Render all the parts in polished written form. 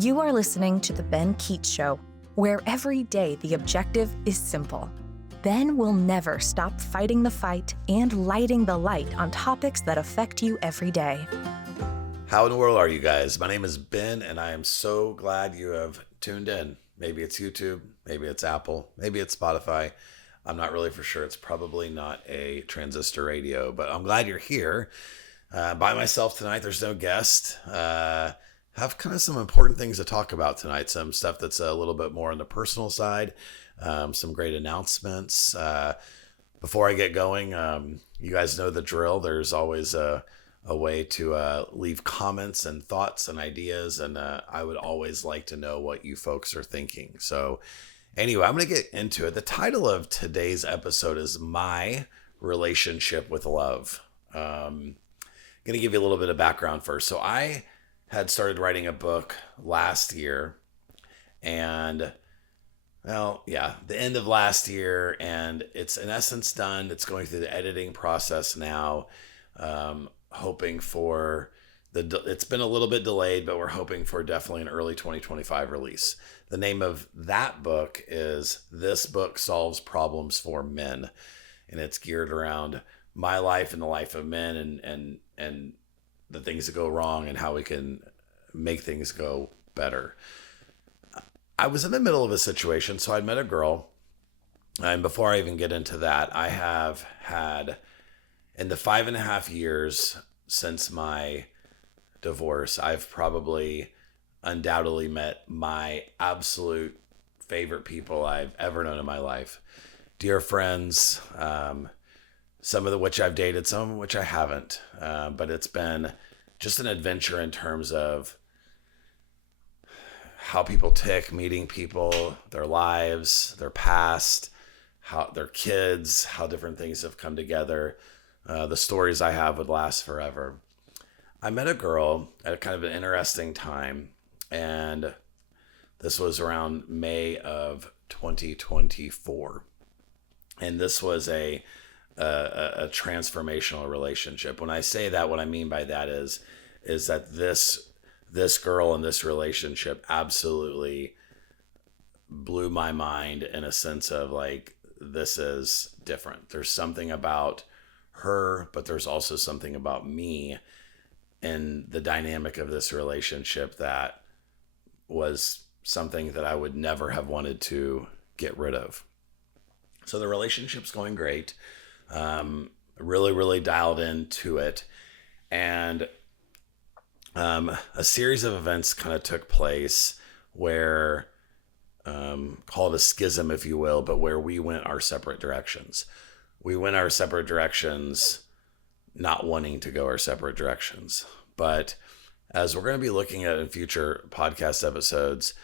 You are listening to The Ben Keech Show, where every day the objective is simple. Ben will never stop fighting the fight and lighting the light on topics that affect you every day. How in the world are you guys? My name is Ben, and I am so glad you have tuned in. Maybe it's YouTube, maybe it's Apple, maybe it's Spotify. I'm not really for sure. It's probably not a transistor radio, but I'm glad you're here. By myself tonight. There's no guest. Have kind of some important things to talk about tonight. Some stuff that's a little bit more on the personal side. Some great announcements. Before I get going, you guys know the drill. There's always a way to leave comments and thoughts and ideas, and I would always like to know what you folks are thinking. So anyway, I'm going to get into it. The title of today's episode is My Relationship with Love. I'm going to give you a little bit of background first. So I had started writing a book last year, and the end of last year, and it's in essence done. It's going through the editing process now. Hoping for it's been a little bit delayed, but we're hoping for definitely an early 2025 release. The name of that book is This Book Solves Problems for Men, and it's geared around my life and the life of men and the things that go wrong and how we can make things go better. I was in the middle of a situation, so I met a girl, and before I even get into that, I have had, in the 5.5 years since my divorce, I've probably undoubtedly met my absolute favorite people I've ever known in my life. Dear friends, some of which I've dated, some of which I haven't. But it's been just an adventure in terms of how people tick, meeting people, their lives, their past, how their kids, how different things have come together. The stories I have would last forever. I met a girl at a kind of an interesting time, and this was around May of 2024. And this was a transformational relationship. When I say that, what I mean by that is that this girl and this relationship absolutely blew my mind in a sense of like, this is different. There's something about her, but there's also something about me and the dynamic of this relationship that was something that I would never have wanted to get rid of. So the relationship's going great. Really, really dialed into it. And a series of events kind of took place where, call it a schism, if you will, but where we went our separate directions. We went our separate directions, not wanting to go our separate directions. But as we're going to be looking at in future podcast episodes,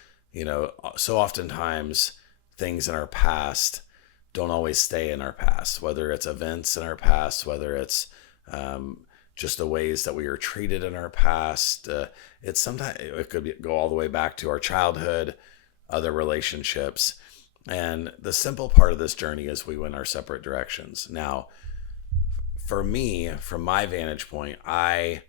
so oftentimes things in our past don't always stay in our past, whether it's events in our past, whether it's just the ways that we were treated in our past. It's sometimes it could go all the way back to our childhood, other relationships. And the simple part of this journey is we went our separate directions. Now, for me, from my vantage point, I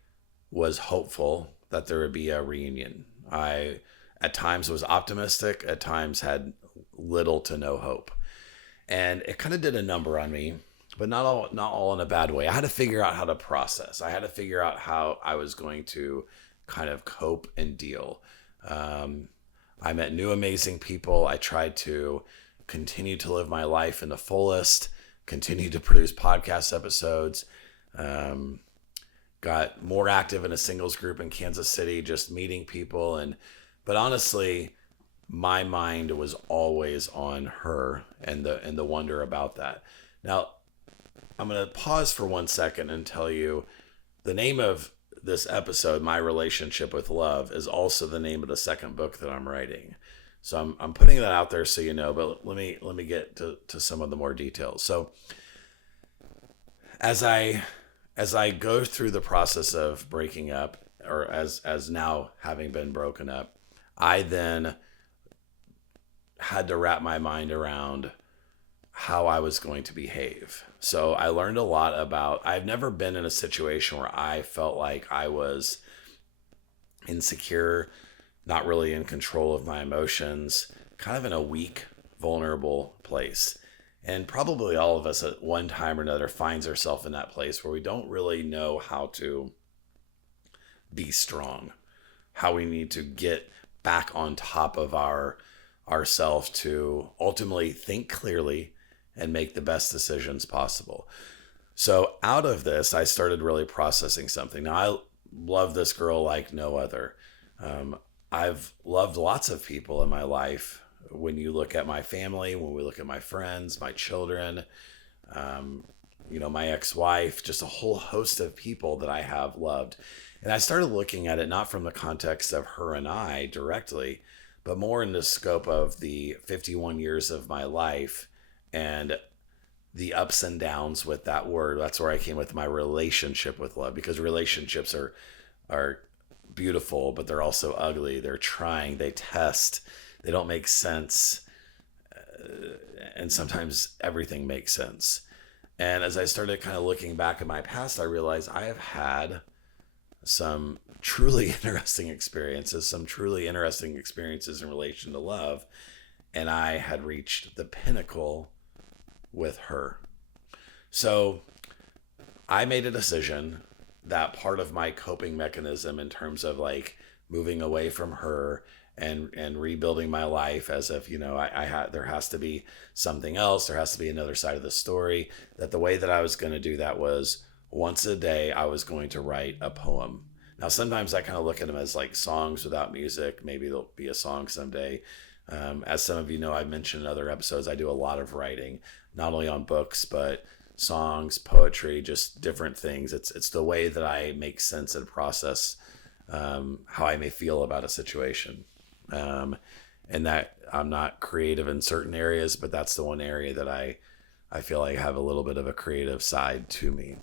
was hopeful that there would be a reunion. I, at times, was optimistic, at times had little to no hope. And it kind of did a number on me, but not all in a bad way. I had to figure out how to process. I had to figure out how I was going to kind of cope and deal. I met new amazing people. I tried to continue to live my life in the fullest, continue to produce podcast episodes, got more active in a singles group in Kansas City, just meeting people. But honestly, my mind was always on her and the wonder about that. Now, I'm going to pause for 1 second and tell you the name of this episode, My Relationship with Love, is also the name of the second book that I'm writing. So I'm putting that out there so you know, but let me get to some of the more details. So as I go through the process of breaking up, or as now having been broken up, I then had to wrap my mind around how I was going to behave. So I learned a lot about, I've never been in a situation where I felt like I was insecure, not really in control of my emotions, kind of in a weak, vulnerable place. And probably all of us at one time or another finds ourselves in that place where we don't really know how to be strong, how we need to get back on top of ourselves to ultimately think clearly and make the best decisions possible. So out of this, I started really processing something. Now, I love this girl like no other. I've loved lots of people in my life. When you look at my family, when we look at my friends, my children, my ex-wife, just a whole host of people that I have loved. And I started looking at it not from the context of her and I directly, but more in the scope of the 51 years of my life and the ups and downs with that word. That's where I came with my relationship with love, because relationships are beautiful, but they're also ugly. They're trying, they test, they don't make sense. And sometimes everything makes sense. And as I started kind of looking back at my past, I realized I have had some truly interesting experiences in relation to love. And I had reached the pinnacle with her. So I made a decision that part of my coping mechanism in terms of like moving away from her and rebuilding my life as if, there has to be something else. There has to be another side of the story. That the way that I was going to do that was once a day, I was going to write a poem. Now, sometimes I kind of look at them as like songs without music. Maybe there'll be a song someday. As some of you know, I've mentioned in other episodes, I do a lot of writing, not only on books, but songs, poetry, just different things. It's the way that I make sense and process how I may feel about a situation. And that I'm not creative in certain areas, but that's the one area that I feel like I have a little bit of a creative side to me.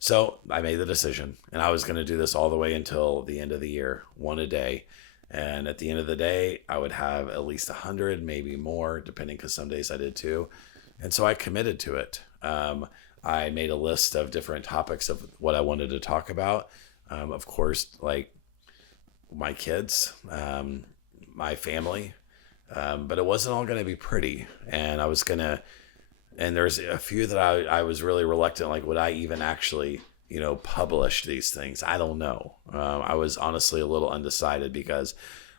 So I made the decision, and I was going to do this all the way until the end of the year, one a day. And at the end of the day, I would have at least 100, maybe more, depending, because some days I did too. And so I committed to it. I made a list of different topics of what I wanted to talk about. Of course, like my kids, my family, but it wasn't all going to be pretty. And and there's a few that I was really reluctant, like, would I even actually, publish these things? I don't know. I was honestly a little undecided because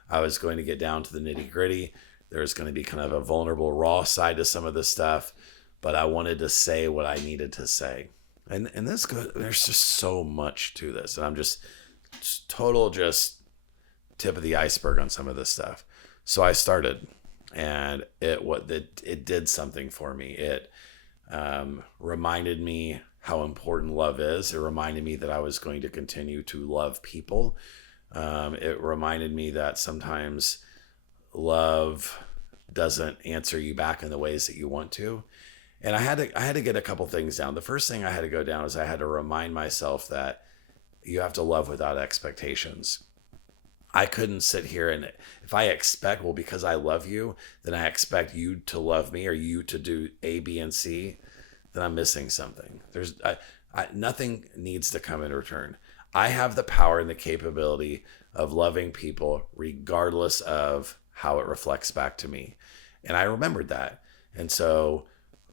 I was going to get down to the nitty gritty. There's going to be kind of a vulnerable, raw side to some of this stuff, but I wanted to say what I needed to say. And there's just so much to this. And I'm just total tip of the iceberg on some of this stuff. So I started, and it did something for me. It reminded me how important love is. It reminded me that I was going to continue to love people. It reminded me that sometimes love doesn't answer you back in the ways that you want to. And I had to get a couple things down. The first thing I had to go down is I had to remind myself that you have to love without expectations. I couldn't sit here and if I expect, well, because I love you, then I expect you to love me or you to do A, B, and C, then I'm missing something. Nothing needs to come in return. I have the power and the capability of loving people regardless of how it reflects back to me. And I remembered that. And so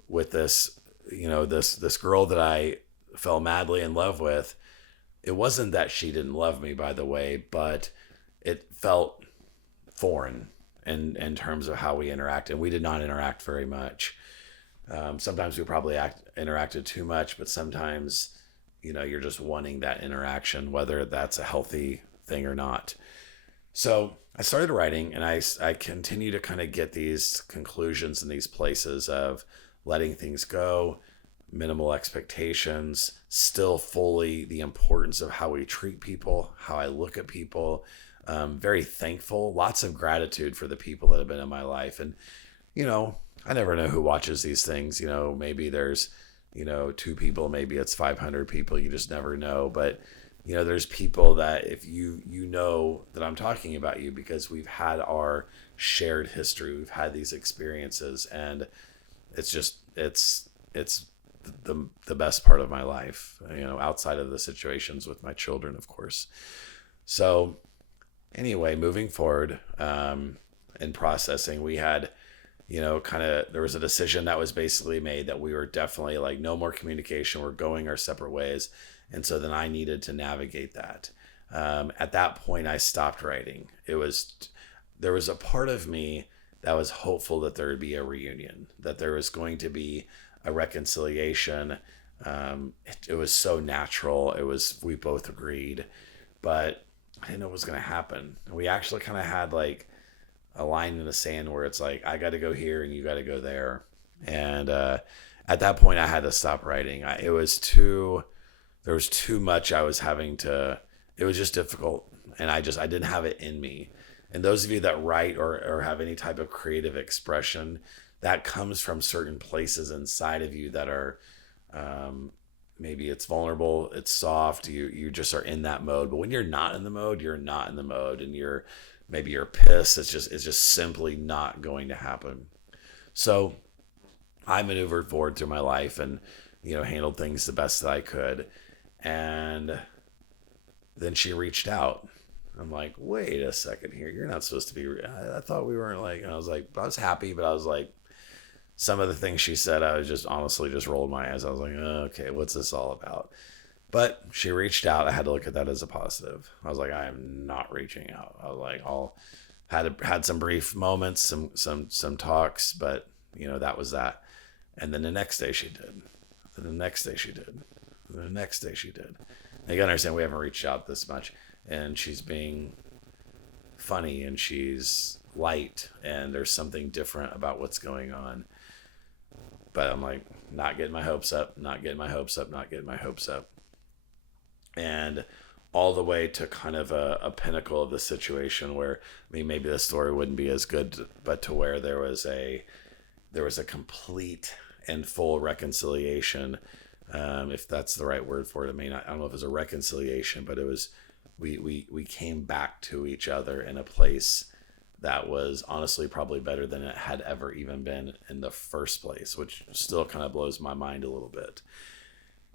with this, this girl that I fell madly in love with, it wasn't that she didn't love me, by the way, but it felt foreign in terms of how we interact. And we did not interact very much. Sometimes we probably interacted too much, but sometimes, you're just wanting that interaction, whether that's a healthy thing or not. So I started writing, and I continue to kind of get these conclusions in these places of letting things go, minimal expectations, still fully the importance of how we treat people, how I look at people. Very thankful, lots of gratitude for the people that have been in my life. And, I never know who watches these things. Maybe there's, 2 people, maybe it's 500 people. You just never know. But, there's people that if you know that I'm talking about you because we've had our shared history, we've had these experiences, and it's the best part of my life, outside of the situations with my children, of course. So Anyway, moving forward, in processing, we had, there was a decision that was basically made that we were definitely like, no more communication. We're going our separate ways. And so then I needed to navigate that. At that point, I stopped writing. There was a part of me that was hopeful that there would be a reunion, that there was going to be a reconciliation. It was so natural. We both agreed, but I didn't know what was going to happen. We actually kind of had like a line in the sand where it's like, I got to go here and you got to go there. And at that point, I had to stop writing. There was too much I was having to, it was just difficult. And I didn't have it in me. And those of you that write or have any type of creative expression, that comes from certain places inside of you that are, maybe it's vulnerable, it's soft, you just are in that mode. But when you're not in the mode, you're not in the mode, and maybe you're pissed. It's just simply not going to happen. So I maneuvered forward through my life and, handled things the best that I could. And then she reached out. I'm like, wait a second here. You're not supposed to be. I thought we weren't like, and I was happy, but I was like, some of the things she said, I was just honestly just rolled my eyes. I was like, okay, what's this all about? But she reached out. I had to look at that as a positive. I was like, I am not reaching out. I was like, had some brief moments, some talks, but that was that. And then the next day she did. And the next day she did. And the next day she did. And you gotta understand, we haven't reached out this much, and she's being funny and she's light, and there's something different about what's going on. But I'm like, not getting my hopes up, not getting my hopes up, not getting my hopes up. And all the way to kind of a pinnacle of the situation where, maybe the story wouldn't be as good, but to where there was a complete and full reconciliation. If that's the right word for it. I don't know if it was a reconciliation, but it was, we came back to each other in a place that was honestly probably better than it had ever even been in the first place, which still kind of blows my mind a little bit.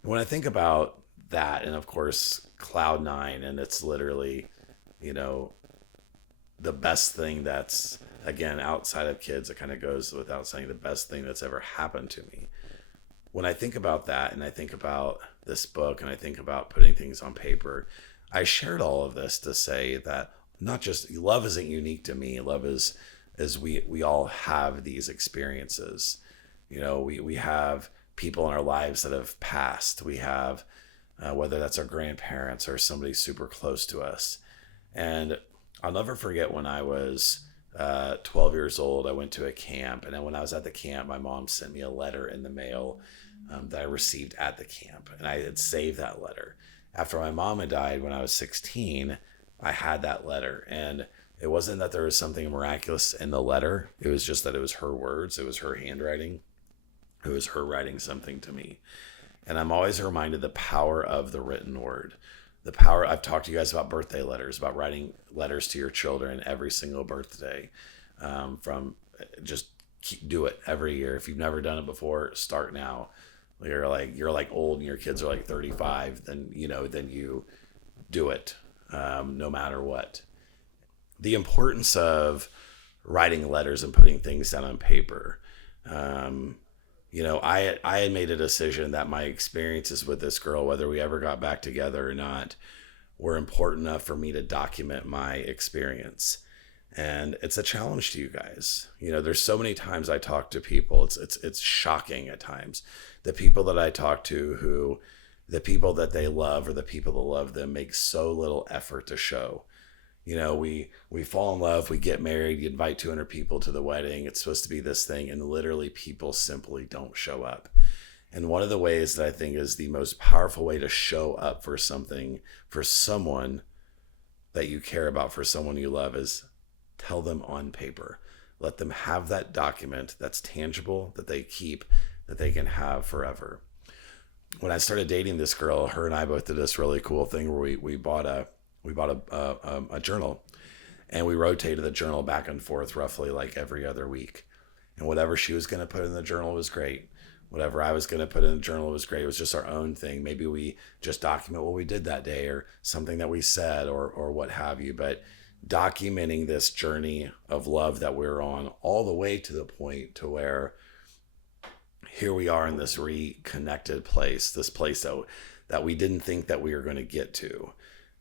When I think about that, and of course, Cloud Nine, and it's literally, the best thing that's, again, outside of kids, it kind of goes without saying, the best thing that's ever happened to me. When I think about that, and I think about this book, and I think about putting things on paper, I shared all of this to say that not just love isn't unique to me. Love is we all have these experiences. We have people in our lives that have passed. We have, whether that's our grandparents or somebody super close to us. And I'll never forget when I was 12 years old, I went to a camp. And then when I was at the camp, my mom sent me a letter in the mail that I received at the camp. And I had saved that letter. After my mom had died when I was 16, I had that letter, and it wasn't that there was something miraculous in the letter. It was just that it was her words. It was her handwriting. It was her writing something to me. And I'm always reminded the power of the written word. The power, I've talked to you guys about birthday letters, about writing letters to your children every single birthday. Do it every year. If you've never done it before, start now. You're like old and your kids are like 35, then you do it. No matter what. The importance of writing letters and putting things down on paper. I had made a decision that my experiences with this girl, whether we ever got back together or not, were important enough for me to document my experience. And it's a challenge to you guys. There's so many times I talk to people. It's shocking at times. The people that I talk to the people that they love or the people that love them make so little effort to show. We fall in love, we get married, you invite 200 people to the wedding. It's supposed to be this thing, and literally people simply don't show up. And one of the ways that I think is the most powerful way to show up for something, for someone that you care about, for someone you love, is tell them on paper. Let them have that document that's tangible, that they keep, that they can have forever. When I started dating this girl, her and I both did this really cool thing where we bought a journal, and we rotated the journal back and forth roughly like every other week. And whatever she was going to put in the journal was great. Whatever I was going to put in the journal was great. It was just our own thing. Maybe we just document what we did that day or something that we said or what have you. But documenting this journey of love that we're on, all the way to the point to where here we are in this reconnected place, this place that we didn't think that we were going to get to,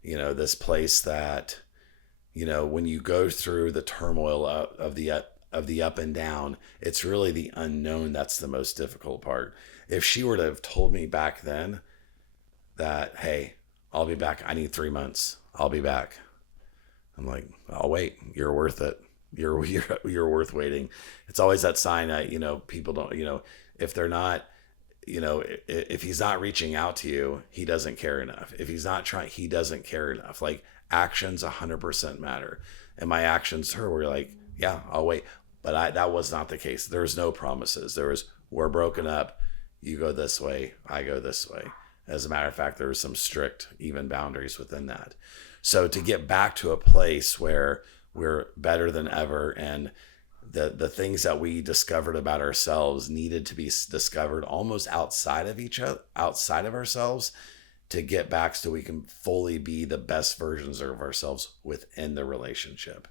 this place that, when you go through the turmoil of the up and down, it's really the unknown that's the most difficult part. If she were to have told me back then that, hey, I'll be back, I need 3 months, I'll be back, I'm like, I'll wait. You're worth it. You're worth waiting. It's always that sign that, people don't, if they're not, if he's not reaching out to you, he doesn't care enough. If he's not trying, he doesn't care enough. Like, actions 100% matter. And my actions to her were like, yeah, I'll wait. But that was not the case. There was no promises. There was, we're broken up. You go this way, I go this way. As a matter of fact, there was some strict, even boundaries within that. So to get back to a place where we're better than ever, and the things that we discovered about ourselves needed to be discovered almost outside of each other, outside of ourselves, to get back so we can fully be the best versions of ourselves within the relationship.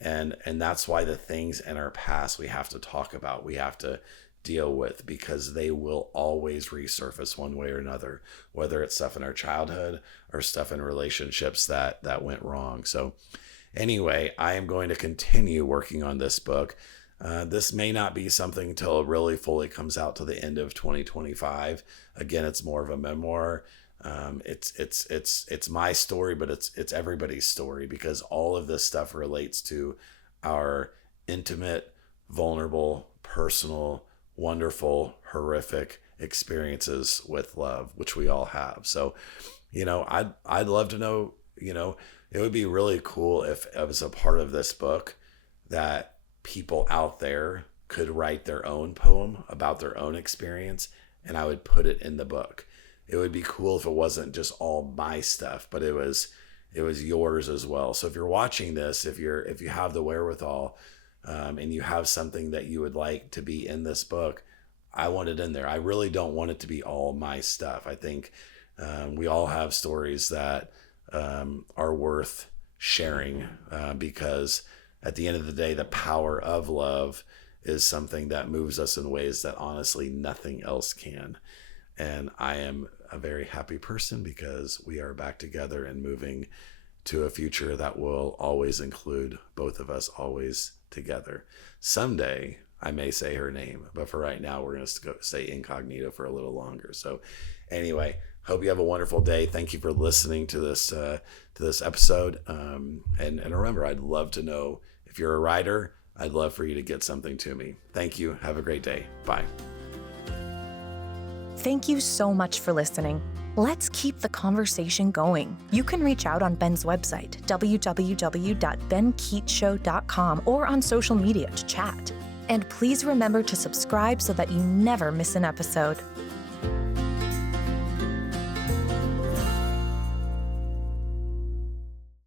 And that's why the things in our past we have to talk about, we have to deal with, because they will always resurface one way or another, whether it's stuff in our childhood or stuff in relationships that went wrong. So anyway, I am going to continue working on this book. This may not be something until it really fully comes out to the end of 2025. Again, it's more of a memoir. It's my story, but it's everybody's story, because all of this stuff relates to our intimate, vulnerable, personal, wonderful, horrific experiences with love, which we all have. So, I'd love to know, it would be really cool if it was a part of this book that people out there could write their own poem about their own experience, and I would put it in the book. It would be cool if it wasn't just all my stuff, but it was yours as well. So if you're watching this, if you have the wherewithal, and you have something that you would like to be in this book, I want it in there. I really don't want it to be all my stuff. I think we all have stories that are worth sharing, because at the end of the day, the power of love is something that moves us in ways that honestly nothing else can. And I am a very happy person because we are back together and moving to a future that will always include both of us, always together. Someday I may say her name, but for right now, we're going to stay incognito for a little longer. So anyway, hope you have a wonderful day. Thank you for listening to this episode. And remember, I'd love to know if you're a writer. I'd love for you to get something to me. Thank you. Have a great day. Bye. Thank you so much for listening. Let's keep the conversation going. You can reach out on Ben's website, www.benkeechshow.com, or on social media to chat. And please remember to subscribe so that you never miss an episode.